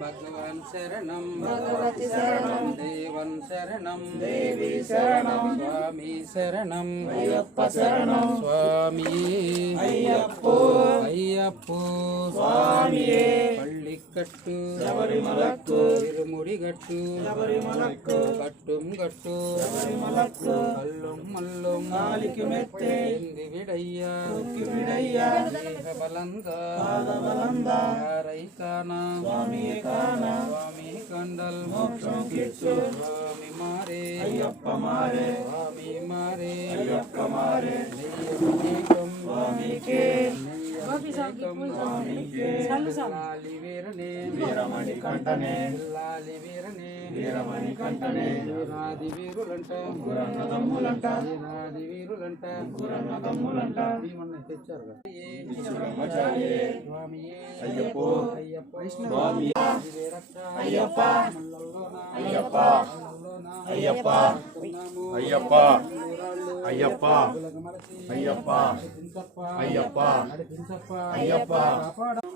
భగవాన్ శరణం భగవతి శరణం దేవన్ శరణం దేవి శరణం స్వామి శరణం అయ్యప్ప శరణం స్వామి అయ్యప్పో అయ్యప్పో స్వామియే పள்ளிக்கட்டு శబరిమలకు திருமுடிகட்டு శబరిమలకు கட்டும் கட்டு శబరిమలకు கல்லும் மல்லும் కాలికి మెత్తే இந்தி விடையா తొక్కి విడయ్యా బలంద పాదబలంద யாரை காணா స్వామియే కాన சுவாமி கண்டல் మోక్షం కిచ్చు சுவாமி மாறே అయ్యప్ప మారే சுவாமி மாறே అయ్యప్ప మారే நெய்யம் స్వామికే లాలి వీరనే వీరమణి కంటనే లాలి వీరనే వీరమణి కంటనే వీరాది వీరులంట గురన్నదమ్ములంట వీరాది వీరులంట గురన్నదమ్ములంట మొన్న తెచ్చారు కదా. బ్రహ్మచారియే స్వామియే అయ్యప్పో అయ్యప్ప స్వామి అయ్యప్ప అయ్యప్ప అయ్యప్ప అయ్యప్ప అయ్యప్ప అయ్యప్ప అయ్యప్ప అయ్యప్ప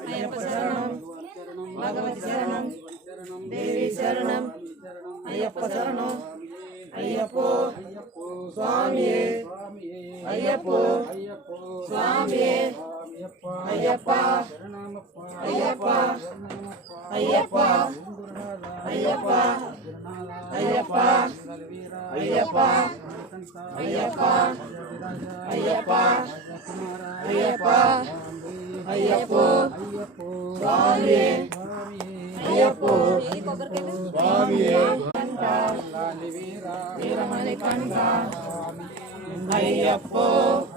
అయ్యప్ప శరణం భగవతి శరణం దేవి శరణం అయ్యప్ప శరణం అయ్యప్పో స్వామియే అయ్యప్పో స్వామియే అయ్యప్ప అయ్యప్ప అయ్యప్ప అయ్యప్ప అయ్యప్ప అయ్యప్ప అయ్యప్ప అయ్యప్ప అయ్యప్ప అయ్యప్పో స్వామియే అయ్యప్పో స్వామియే వీరమణి కంఠ అయ్యప్పో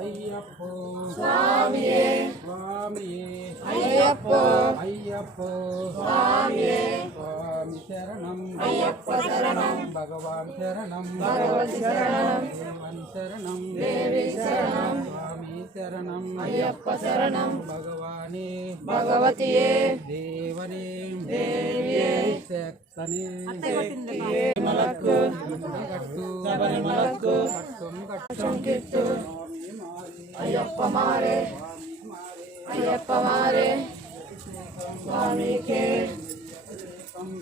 అయ్యప్పో స్వామియే స్వామియే అయ్యప్పో అయ్యప్పో స్వామియే స్వామి శరణం అయ్యప్ప శరణం భగవాన్ శరణం భగవతి శరణం దేవన్ శరణం దేవి శరణం స్వామి శరణం అయ్యప్ప శరణం భగవానే భగవతియే దేవనే దేవియే శక్తనే మలకు గట్టు శబరిమలకు కట్టుం గట్టు సంకీర్తు అయ్యప్ప మారే అయ్యప్ప మారే స్వామికే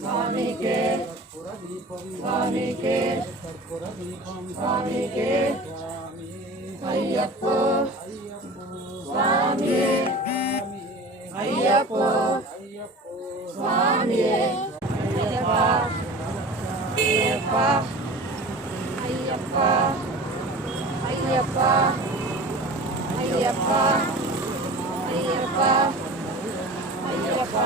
స్వామికే స్వామికే కర్పూర దీపం స్వామికే స్వామి అయ్యప్పో స్వామియే అయ్యప్పో అయ్యప్పో స్వామియే అయ్యప్ప అయ్యప్ప అయ్యప్ప అయ్యప్ప అయ్యప్ప అయ్యప్ప అయ్యప్ప